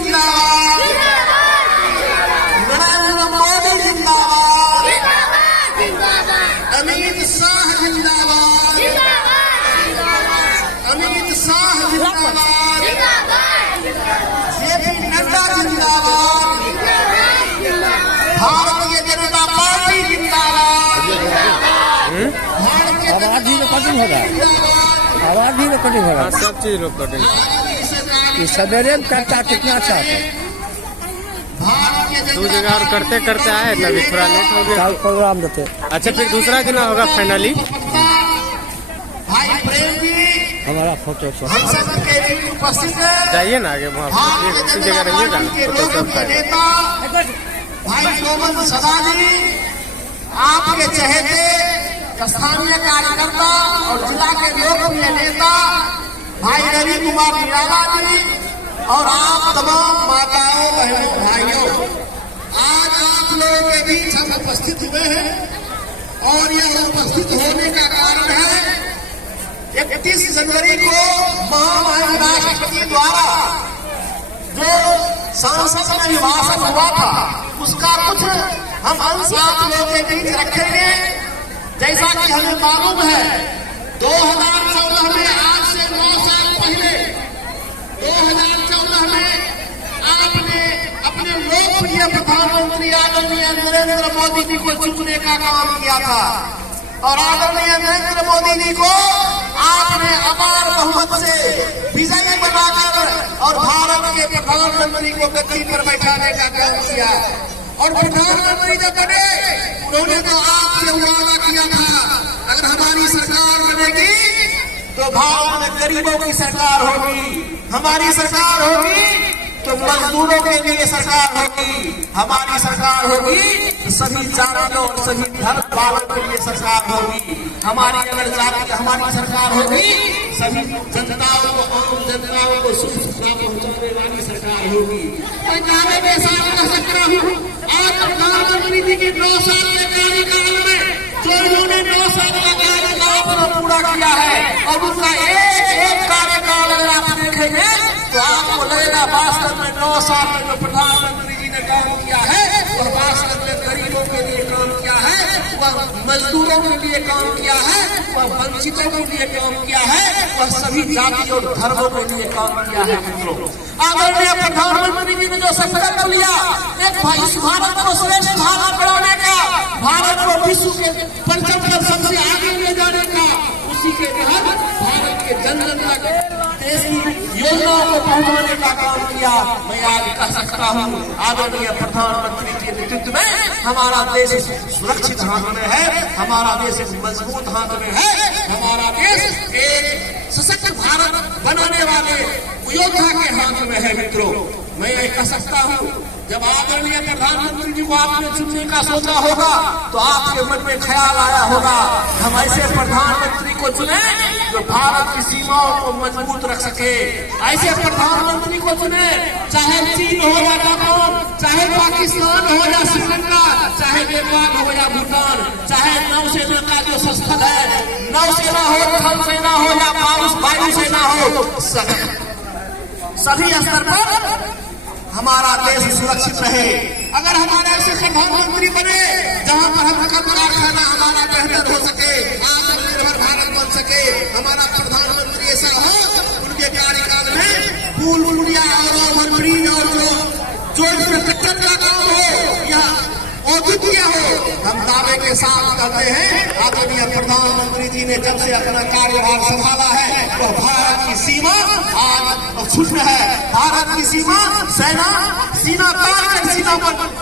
जिंदाबाद, नरेंद्र मोदी जिंदाबाद, अमित शाह जिंदाबाद, अमित शाह जिंदाबाद, जेपी नड्डा जिंदाबाद, भारतीय जनता पार्टी जिंदाबाद, आवाज ही रिकॉर्डिंग हो रहा है, आवाज ही रिकॉर्डिंग हो रहा है, सब चीज रिकॉर्डिंग। सवेरे में चर्चा कितना अच्छा है, दो जगह और करते करते आए तभी थोड़ा लेट हो गया प्रोग्राम देते। अच्छा फिर दूसरा दिन होगा फाइनली। हमारा फोटो हम सब के बीच उपस्थित है जाइए ना आगे वहाँ उसी जगह रहिएगा फोटो सब नेता भाई गोविंद सदा जी, आपके चहेते स्थानीय कार्यकर्ता और जिला के लोकप्रिय नेता भाई रवि कुमार निराला जी और आप तमाम माताओं बहनों भाइयों, आज आप लोगों के बीच हम उपस्थित हुए हैं और यह उपस्थित होने का कारण है 31 जनवरी को महामहिम राष्ट्रपति द्वारा जो संसद में अभिभाषण हुआ था उसका कुछ हम अंश आप लोगों के बीच रखेंगे। जैसा कि हमें मालूम है 2014 में आज से 9 साल पहले 2014 में आपने अपने लोकप्रिय प्रधानमंत्री आदरणीय नरेंद्र मोदी जी को चुनने का काम किया था और आदरणीय नरेंद्र मोदी जी को आपने अपार बहुमत से विजयी बनाकर और भारत के प्रधानमंत्री को गद्दी पर बैठाने का काम किया और प्रधानमंत्री जब बने उन्होंने तो आपसे वादा किया था अगर हमारी सरकार बनेगी तो भारत में गरीबों की सरकार होगी, हमारी सरकार होगी तो मजदूरों के लिए सरकार होगी, हमारी सरकार होगी तो सभी जातियों और सभी धर्म वालों के लिए सरकार होगी, हमारी अगर जाति हमारी सरकार होगी सभी जनताओं को आम जनताओं को सुख सुविधा पहुंचाने वाली सरकार होगी। मैं दावे के साथ कह सकता हूँ आज प्रधानमंत्री जी के 9 साल के कार्यकाल में जो उन्होंने 9 साल का कार्यकाल पूरा किया है और उनका एक कार्यकाल अगर आप देखेंगे तो आपको लगेगा वास्तव में 9 साल में जो प्रधानमंत्री जी ने काम किया है वह वास्तव में गरीबों के लिए काम किया है, वह मजदूरों के लिए काम किया है, वह वंचितों के लिए काम किया है, वह सभी जाति और धर्मों के लिए काम किया है। मित्रों, आदरणीय प्रधानमंत्री जी ने जो संकल्प लिया एक इस भारत को श्रेष्ठ भारत बनाने का, भारत को विश्व के परचम पर सबसे आगे ले जाने का, उसी के तहत भारत के जन जन तक ऐसी योजनाओं को पहुंचाने का काम किया। मैं आज कह सकता हूं आदरणीय प्रधानमंत्री के नेतृत्व में हमारा देश सुरक्षित हाथ में है, हमारा देश मजबूत हाथ में है, हमारा देश एक सशक्त भारत बनाने वाले योद्धा के हाथ में है। मित्रों, मैं ये कह सकता हूं जब आदरणीय प्रधानमंत्री जी को आपने चुनने का सोचा होगा तो आपके मन में ख्याल आया होगा हम ऐसे प्रधानमंत्री को चुने जो भारत की सीमाओं को मजबूत रख सके, ऐसे प्रधानमंत्री को चुने चाहे चीन हो या जापान, चाहे पाकिस्तान हो या श्रीलंका, चाहे नेपाल हो या भूटान, चाहे नौसेना का जो स्थल है, नौसेना हो, थल सेना हो या वायुसेना हो, सभी स्तर पर हमारा देश सुरक्षित रहे। अगर हमारे ऐसे प्रधानमंत्री बने जहां पर हम कारखाना हमारा बेहतर हो सके, आत्मनिर्भर भारत बन सके, हमारा प्रधानमंत्री ऐसा हो उनके कार्यकाल में पुल पुलिया और ओवरब्रिज और जो इंफ्रास्ट्रक्चर का काम हो या औद्योगिक हो, हम दावे के साथ कहते हैं आदरणीय प्रधानमंत्री जी ने जब से अपना कार्यभार संभाला है तो भारत की सीमा आज छुट्ट है, भारत की सीमा सीमा पार कर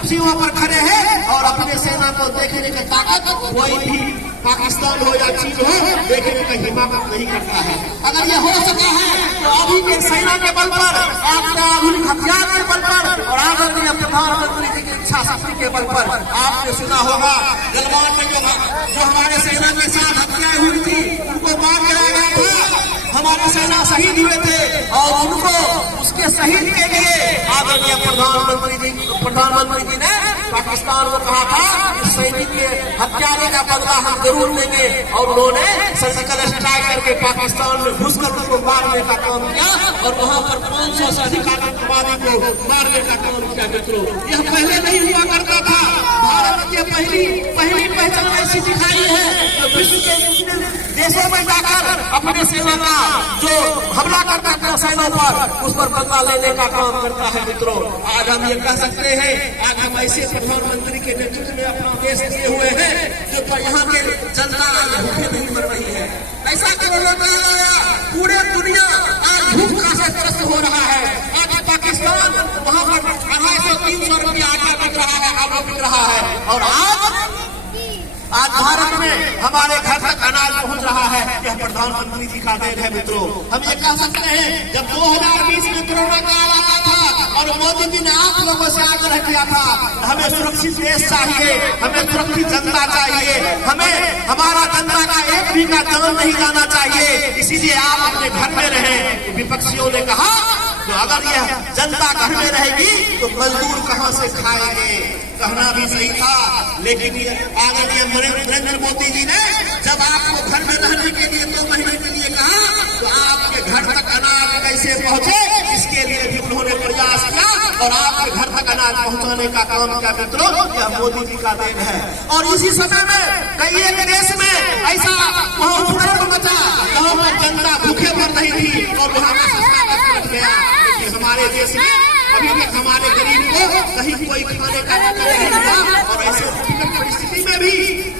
सीमा पर खड़े हैं और अपने सेना को देखने की ताकत कोई भी पाकिस्तान हो या चीन हो देखने की हिम्मत नहीं करता है। अगर यह हो सका है तो अभी के सेना के बल पर, आपके आधुनिक हथियार के बल पर और आदरणीय प्रधानमंत्री जी की इच्छा शक्ति के बल पर आपने सुना होगा गलवान में जो हमारे सेना के साथ हत्याएं हुई थी उनको मार गिराया गया था, हमारे सेना शहीद हुए थे और उनको उसके शहीद के लिए आदरणीय प्रधानमंत्री जी ने पाकिस्तान को कहा था कि सैनिक के हत्यारे का बदला हम जरूर लेंगे। और उन्होंने सर्जिकल स्ट्राइक करके पाकिस्तान में घुसकर उनको मारने का काम किया और वहां पर 500 से अधिक आतंकवादी को मारने का काम किया। मित्रों, यह पहले नहीं हुआ करता था। भारत की पहली पहचान ऐसी दिखाई है जो विश्व के देशों में जाकर अपने सेना का जो हमला करता था सेना पर, उस पर बदला लेने का काम करता है। मित्रों, आज हम ये कह सकते हैं, आज हम ऐसे प्रधानमंत्री के नेतृत्व में अपना देश लिए हुए हैं जो यहाँ के जनता आज भूखे नहीं मर रही है। ऐसा कोरोना काल आया, पूरे दुनिया आज भूख से त्रस्त हो रहा है। आज पाकिस्तान वहाँ पर 250-300 रुपया आटा बिक रहा है, आलू बिक रहा है। और आज भारत में हमारे घर तक अनाज पहुंच रहा है। यह प्रधानमंत्री जी का देन है। मित्रों, हम ये कह सकते हैं, जब 2020 में कोरोना काल आया था और मोदी जी ने आप लोगों से आग्रह किया था, हमें सुरक्षित देश चाहिए, हमें सुरक्षित जनता चाहिए, हमें हमारा जनता का एक भी का जान नहीं जाना चाहिए, इसीलिए आप अपने घर में रहें। विपक्षियों ने कहा तो अगर यह जनता घर में रहेगी तो मजदूर कहां से खाएंगे। कहना भी सही था, लेकिन आदरणीय नरेंद्र मोदी जी ने जब आपको घर में रहने के लिए 2 महीने के लिए कहा, तो आपके घर तक अनाज कैसे पहुंचे, इसके लिए भी उन्होंने प्रयास किया और आपके घर तक अनाज पहुंचाने का काम किया। मित्रों, यह मोदी जी का देन है। और इसी समय में कई एक देश में ऐसा महोत्सव मचा, गाँव में जनता भूखे मर रही थी और वहां का सस्ता रख गया। हमारे देश में अभी तक हमारे गरीब को कहीं कोई खाने का मौका नहीं मिला। और ऐसे परिस्थिति में भी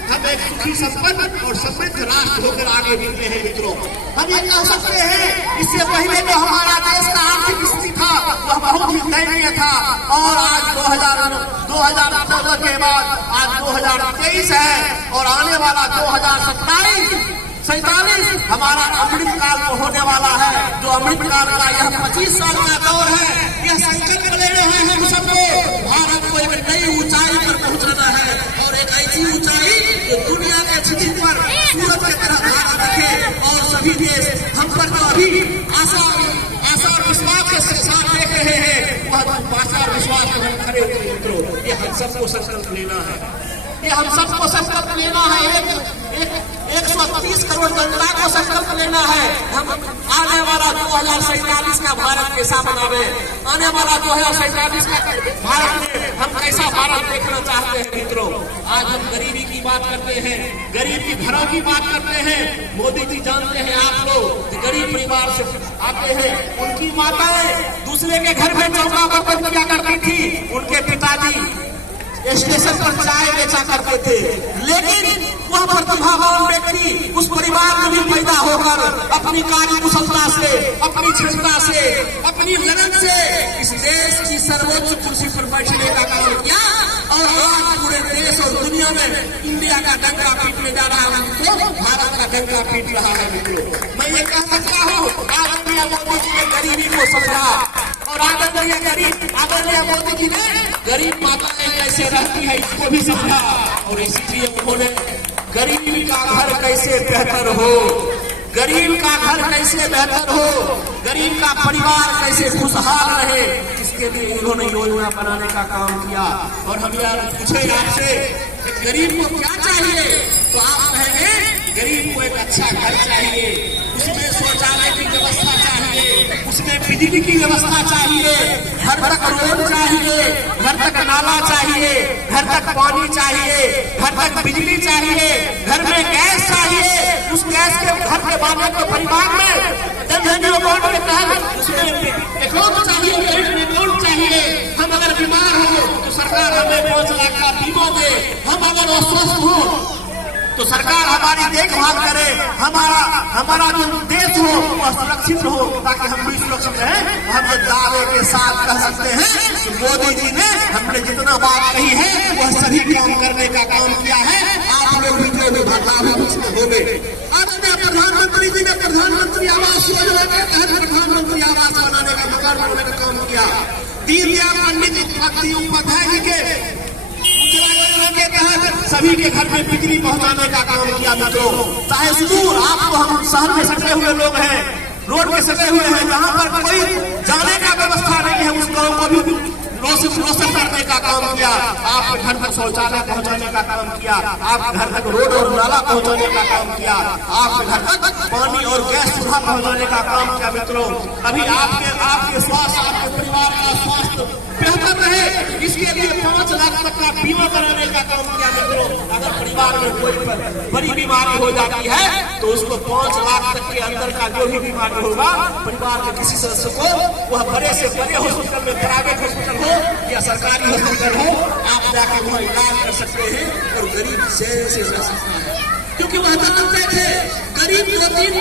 हम एक सुखी संपन्न और समृद्ध राष्ट्र होकर आगे निकले हैं। मित्रों, हम ये कह सकते हैं, इससे पहले जो हमारा देश का आर्थिक स्थिति था वह बहुत ही दयनीय था। और आज 2014 के बाद आज 2023 है और आने वाला 2047 हमारा अमृत काल को होने वाला है। जो अमृत काल का यह 25 साल का दौर है, यह संकल्प ले रहे हैं हम सबको, भारत को एक नई ऊंचाई पर पहुंचाना है और एक ऐसी ऊंचाई जो दुनिया के क्षितिज पर सूरज की तरह भारत रखे। और सभी देश हम पर जो अभी आशा विश्वास के साथ देख रहे हैं, वह आशा विश्वास पर हम खड़े हुए। मित्रों, ये हम सबको संकल्प लेना है, ये हम सबको संकल्प लेना है। 130 करोड़ जनता को संकल्प लेना है। हम आने वाला 2047 का भारत कैसा बनावे, आने वाला 2047 का भारत में हम कैसा भारत देखना चाहते हैं। मित्रों, आज हम गरीबी की बात करते हैं, गरीब की घरों की बात करते हैं। मोदी जी जानते हैं, आप लोग गरीब परिवार से आते हैं, उनकी माताएं दूसरे के घर में चौका बर्तन किया करती थी, उनके पिताजी स्टेशन पर चाय बेचा करते थे। लेकिन वह प्रतिभावान व्यक्ति उस परिवार में भी पैदा होकर अपनी कार्य कुशलता से, अपनी क्षमता से, अपनी लगन से इस देश की सर्वोच्च कुर्सी पर बैठने का काम किया। और आज पूरे देश और दुनिया में इंडिया का डंका पीटने जा रहा है, तो भारत का डंका पीट रहा है। मित्रों, मैं ये कह सकता हूँ, आदरणीय मोदी जी ने गरीबी को समझा और आदरणीय मोदी जी ने गरीब माताएं कैसे रहती है इसको भी समझा। और इसीलिए उन्होंने गरीब का घर कैसे बेहतर हो, गरीब का घर कैसे बेहतर हो, गरीब का परिवार कैसे खुशहाल रहे, इसके लिए इन्होंने योजना बनाने का काम किया। और हम यार पूछे आपसे, गरीब को क्या चाहिए, तो आप कहेंगे गरीब को एक अच्छा घर चाहिए, उसमें शौचालय की व्यवस्था चाहिए, उसमें बिजली की व्यवस्था चाहिए, घर तक रोड चाहिए, घर तक नाला चाहिए, घर तक पानी चाहिए, घर तक बिजली चाहिए, घर में गैस चाहिए। उस गैस के घर के वाले को परिवार में जनधन अकाउंट के तहत उसमें अकाउंट चाहिए। हम अगर बीमार हो तो सरकार हमें 5 लाख का बीमा दे, हम अगर अस्वस्थ हो तो सरकार हमारी देखभाल करे, हमारा जो देश हो वह सुरक्षित हो, ताकि हम भी सुरक्षित रहें। हम दावे के साथ कह सकते हैं कि मोदी जी ने हमने जितना बात कही है वह सभी काम करने का काम किया है। आप लोग वीडियो में बदलाव हो गए। आदरणीय प्रधानमंत्री जी ने प्रधानमंत्री आवास योजना के तहत प्रधानमंत्री आवास बनाने का मकान बनाने का काम किया। दीनदयाल पंडित उपाध्याय जी के के तहत सभी के घर में बिजली पहुंचाने का काम किया। मित्रों, चाहे सुदूर आपको हम शहर में सटे हुए लोग हैं, रोड पे सटे हुए हैं, जहाँ पर कोई जाने का व्यवस्था नहीं है, उस गाँव को भी रोशन करते करने का काम किया, आपके घर तक शौचालय पहुंचाने का काम किया, आपके घर तक रोड और नाला पहुंचाने का काम किया, आपके घर तक पानी और गैस सुविधा पहुंचाने का काम किया। मित्रों, अभी आपके स्वास्थ्य, आपके परिवार का स्वास्थ्य बेहतर रहे, इसके लिए 5 लाख तक का बीमा कराने का काम किया। मित्रों, अगर परिवार में कोई बड़ी बीमारी हो जाती है तो उसको 5 लाख तक के अंदर का जो भी बीमारी होगा, परिवार के किसी सदस्य को, वह बड़े से बड़े हॉस्पिटल में, प्राइवेट हॉस्पिटल हो या सरकारी हॉस्पिटल हो, आप जाके वहाँ इलाज कर सकते हैं और गरीब से रह सकता है। क्योंकि वह जानते थे गरीब 2-3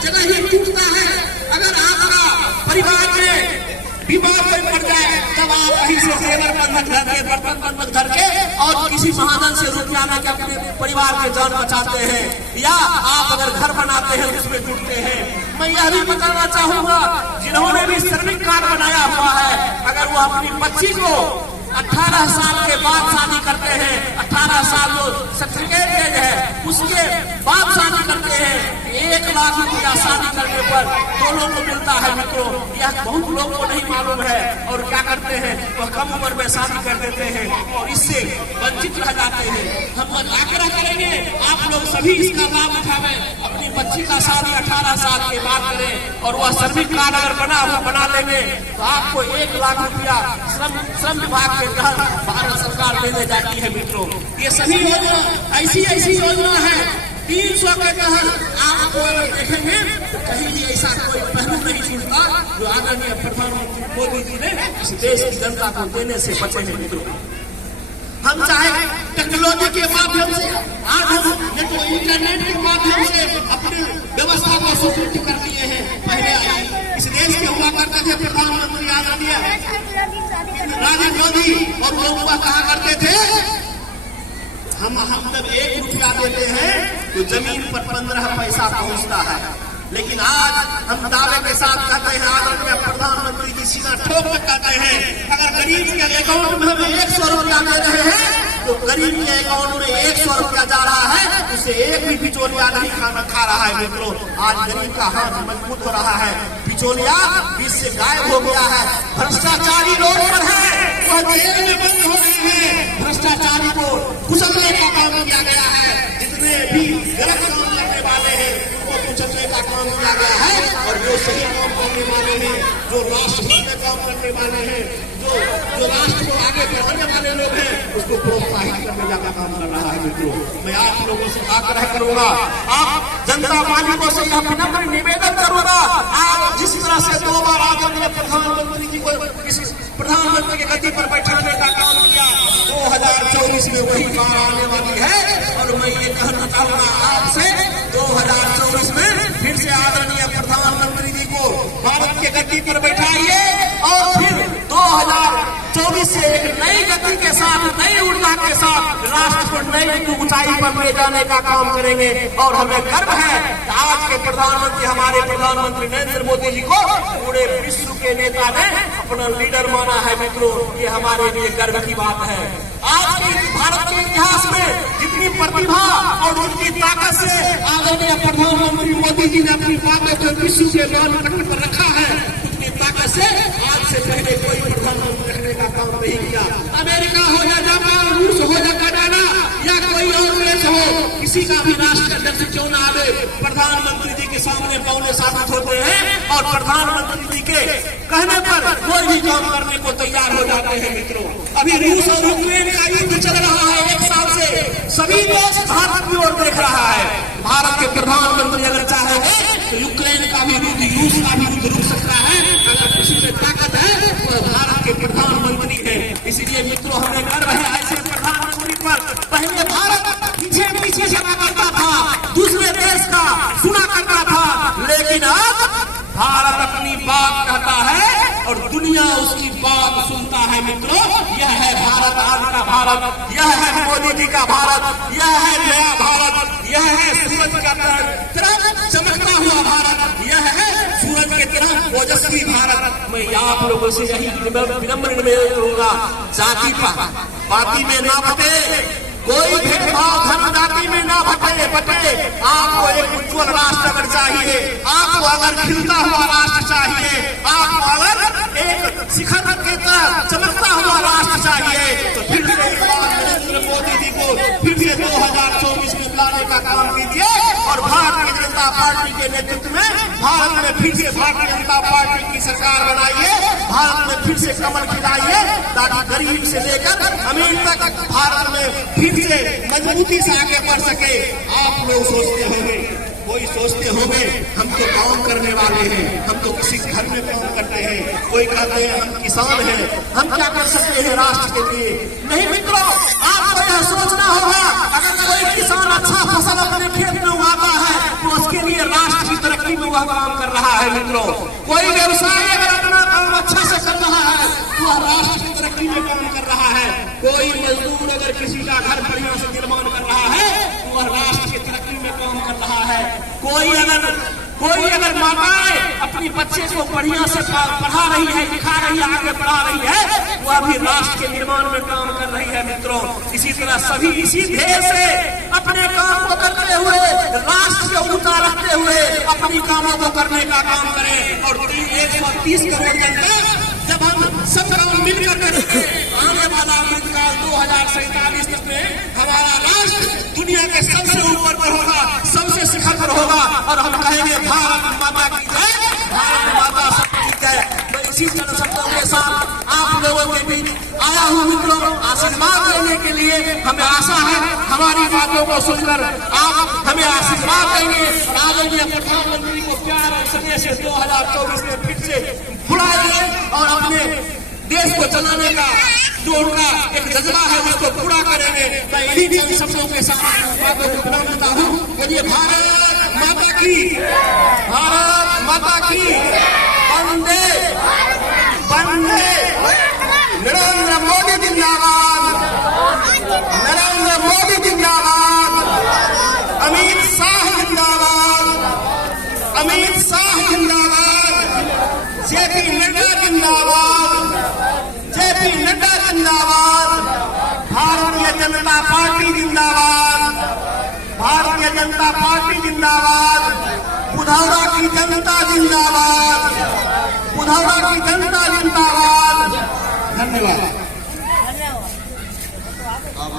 जगह ही टूटता है। अगर आपका परिवार में बीमार कोई पड़ जाए, तब आप कहीं से जेवर बंधक धर के, बर्तन बंधक धर के और किसी महाजन से रुपया लेके अपने परिवार के जान बचाते हैं, या आप अगर घर बनाते हैं उसमें जुटते हैं। मैं यह भी बताना चाहूंगा, जिन्होंने भी श्रमिक कार्ड बनाया हुआ है, अगर वो अपनी बच्ची को 18 साल के बाद शादी करते हैं, 18 साल जो सर्टिफिकेट एज है उसके बाद शादी करते हैं, 1 लाख रुपया शादी करने पर दोनों को मिलता है। मित्रों, यह बहुत लोग को नहीं मालूम है और क्या करते हैं, वह कम उम्र में शादी कर देते हैं और इससे वंचित रह जाते हैं। हम आग्रह करेंगे आप लोग सभी इसका लाभ उठावें, अपनी बच्ची का शादी 18 साल के बाद करें और वह श्रमिक कार्ड अगर बना लेंगे तो आपको 1 लाख रुपया श्रम विभाग के तहत भारत सरकार देने जाती है। मित्रों, ये सभी योजना ऐसी योजना है 300 के तहत आपको अगर देखेंगे तो कहीं भी ऐसा कोई पहलू नहीं छूटता जो आदरणीय प्रधानमंत्री मोदी जी ने इस देश की जनता को देने से बचे हैं। मित्रों, हम चाहे टेक्नोलॉजी के माध्यम से, आज हम इंटरनेट के माध्यम से अपनी व्यवस्था को सुदृढ़ कर लिए हैं। पहले इस देश के हुआ करते थे प्रधानमंत्री आदरणीय राजीव गांधी, और लोग कहा करते थे हम जब 1 रुपया देते हैं तो जमीन पर 15 पैसा पहुंचता है। लेकिन आज हम दावे के साथ कहते हैं, आदरणीय प्रधानमंत्री जी सीधा ठोक कर कहते हैं, अगर गरीब के अकाउंट में हम 100 रुपया दे रहे हैं तो गरीब के अकाउंट में 100 रुपया जा रहा है, उसे एक भी बिचौलिया नहीं खा रहा है। मित्रों, आज गरीब का हाथ मजबूत हो रहा है, बिचौलिया बीच से गायब हो गया है, भ्रष्टाचारी रोड पर है, वह जेल में बंद हो रहे हैं, भ्रष्टाचारी को कुचलने का काम किया गया है। जितने भी गलत काम करने वाले हैं उनको कुचलने का काम किया गया है, और जो सही काम करने वाले हैं, जो राष्ट्र हित में काम करने वाले हैं, जो राष्ट्र को आगे बढ़ाने वाले लोग हैं, उसको प्रोत्साहित करने का काम कर रहा है। मित्रों, मैं आप लोगों से आग्रह करूंगा, आप जनता मालिकों से यह विनम्र निवेदन करूंगा, आप जिस तरह से 2 बार आदरणीय प्रधानमंत्री जी को इस प्रधानमंत्री के गद्दी पर बैठाने का काम किया, 2024 में वही बार आने वाली है। और मैं ये कहना चाहूंगा आपसे, 2024 में फिर से आदरणीय प्रधानमंत्री जी को भारत के गद्दी पर बैठाइए और फिर 2024 से एक नई गति के साथ, नई ऊर्जा के साथ राष्ट्र को नई ऊंचाई पर ले जाने का काम करेंगे। और हमें गर्व है कि आज के प्रधानमंत्री, हमारे प्रधानमंत्री नरेंद्र मोदी जी को पूरे विश्व के नेता ने अपना लीडर माना है। मित्रों, ये हमारे लिए गर्व की बात है। आज के भारत के इतिहास में जितनी प्रतिभा और जितनी ताकत से आदरणीय प्रधानमंत्री मोदी जी ने अपनी बातों को विश्व के मानचित्र पर रखा है, उतनी ताकत से आज से पहले कोई प्रधानमंत्री रखने का काम नहीं किया। अमेरिका हो या जापान, रूस हो या कनाडा या कोई और देश हो, किसी का भी राष्ट्र अध्यक्ष क्यों न आवे, प्रधानमंत्री जी के सामने पौने साबित होते हैं और प्रधानमंत्री जी के कहने पर कोई भी काम करने को तैयार हो जाते हैं। मित्रों, अभी रूस और यूक्रेन का युद्ध चल रहा है 1 साल से, सभी देश भारत की ओर देख रहा है। भारत के प्रधानमंत्री अगर चाहेंगे तो यूक्रेन का भी युद्ध, रूस का भी युद्ध रुक सकता है। अगर किसी में ताकत है तो भारत के प्रधानमंत्री है। इसलिए मित्रों, हमें गर्व है ऐसे प्रधानमंत्री पर। पहले भारत पीछे चला करता था, दूसरे देश का सुना करता था, लेकिन अब भारत अपनी बात कहता है और दुनिया उसकी बात सुनता है। मित्रों, यह है भारत, आज का भारत, यह है मोदी जी का भारत, यह है नया भारत, यह है सूरज का तरह चमकता हुआ भारत, यह है सूरज के तरह ओजस्वी भारत। मैं आप लोगों से यही विनम्र निवेदन करूंगा, जाति पाति में ना बटे, कोई भेदभाव धर्म जाति में ना बटे। आपको एक उज्ज्वल राष्ट्र अगर चाहिए, आपको अगर खिलता हुआ राष्ट्र चाहिए, आपको अगर एक शिखर की तरह चमकता हुआ राष्ट्र चाहिए, जनता पार्टी के नेतृत्व में भारत में फिर से भारतीय जनता पार्टी की सरकार बनाइए, भारत में फिर से कमल खिलाइए, ताकि गरीब से लेकर अमीर तक भारत में फिर से मजबूती से आगे बढ़ सके। आप लोग सोचते होंगे, कोई सोचते होंगे हम तो काम करने वाले हैं, हम तो किसी घर में काम करते हैं, कोई कहते हैं हम किसान हैं, हम क्या कर सकते हैं राष्ट्र के लिए। नहीं मित्रों, आपको यह सोचना होगा, अगर कोई किसान अच्छा फसल अपने खेत में उगाता है तो उसके लिए राष्ट्र की तरक्की में वह काम कर रहा है। मित्रों, कोई व्यवसाय अगर अपना काम अच्छा से कर रहा है तो वह राष्ट्र की तरक्की में काम कर रहा है। कोई मजदूर अगर किसी का घर बढ़िया से निर्माण कर रहा है तो वह राष्ट्र की तरक्की में काम कर रहा है। कोई अगर माताएं अपनी बच्चे को बढ़िया से पढ़ा रही है, लिखा रही है, आगे बढ़ा रही है, वह भी राष्ट्र के निर्माण में काम कर रही है। मित्रों, इसी तरह सभी इसी ध्येय से अपने काम को करते हुए, राष्ट्र को ऊंचा रखते हुए अपनी कामों को करने का काम करें। और 130 करोड़ जनता जब हम सब काम मिलकर करेंगे, आने वाला अमृतकाल 2047 तक में हमारा राष्ट्र दुनिया के सबसे ऊपर पर होगा, सबसे शिखर पर होगा, और हम कहेंगे भारत माता की जय, भारत माता सबकी जय। तो इसी तरह शब्दों के साथ आप लोगों के बीच आया हूँ मित्रों, आशीर्वाद लेने के लिए। हमें आशा है हमारी बातों को सुनकर आप हमें आशीर्वाद देंगे, आदरणीय प्रधानमंत्री को प्यार और स्नेह से 2024 में फिर से बुलाएंगे और अपने देश को चलाने का जो उनका एक जज्बा है उसको पूरा करेंगे। मैं इन्हीं चंद शब्दों के साथ बातों को विराम देता हूँ। बोलिए भारत माता की, भारत माता की, वंदे वंदे, नरेंद्र मोदी जिंदाबाद, नरेंद्र मोदी जिंदाबाद, अमित शाह जिंदाबाद, अमित शाह जिंदाबाद, जेपी नड्डा जिंदाबाद, जेपी नड्डा जिंदाबाद, भारतीय जनता पार्टी जिंदाबाद, भारतीय जनता पार्टी जिंदाबाद, पुधौरा की जनता जिंदाबाद, पुधौरा की जनता जिंदाबाद। धन्यवाद। अब